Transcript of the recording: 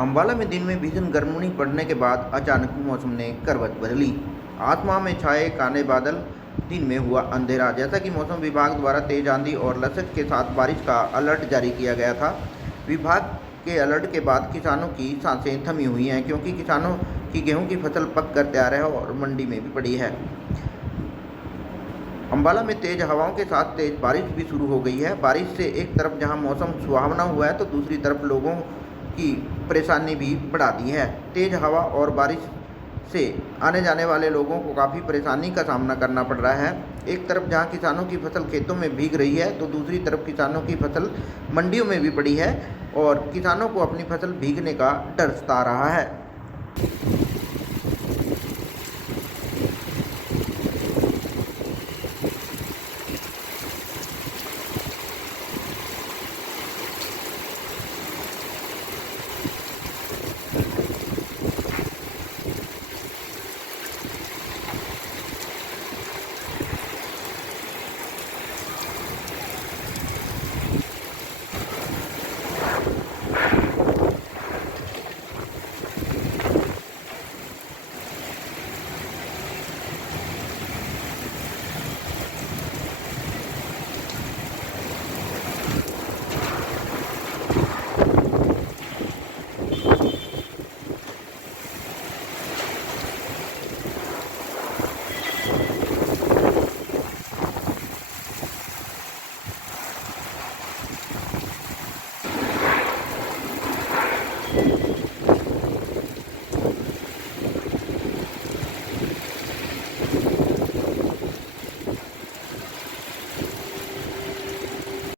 अंबाला में दिन में भीषण गर्मी पड़ने के बाद अचानक मौसम ने करवट बदली। आसमान में छाए काले बादल, दिन में हुआ अंधेरा। जैसा कि मौसम विभाग द्वारा तेज आंधी और लचक के साथ बारिश का अलर्ट जारी किया गया था। विभाग के अलर्ट के बाद किसानों की सांसें थमी हुई हैं, क्योंकि किसानों की गेहूं की फसल पक कर तैयार है और मंडी में भी पड़ी है। अंबाला में तेज हवाओं के साथ तेज बारिश भी शुरू हो गई है। बारिश से एक तरफ जहां मौसम सुहावना हुआ है, तो दूसरी तरफ लोगों की परेशानी भी बढ़ा दी है। तेज हवा और बारिश से आने जाने वाले लोगों को काफ़ी परेशानी का सामना करना पड़ रहा है। एक तरफ जहां किसानों की फसल खेतों में भीग रही है, तो दूसरी तरफ किसानों की फसल मंडियों में भी पड़ी है और किसानों को अपनी फसल भीगने का डर सता रहा है।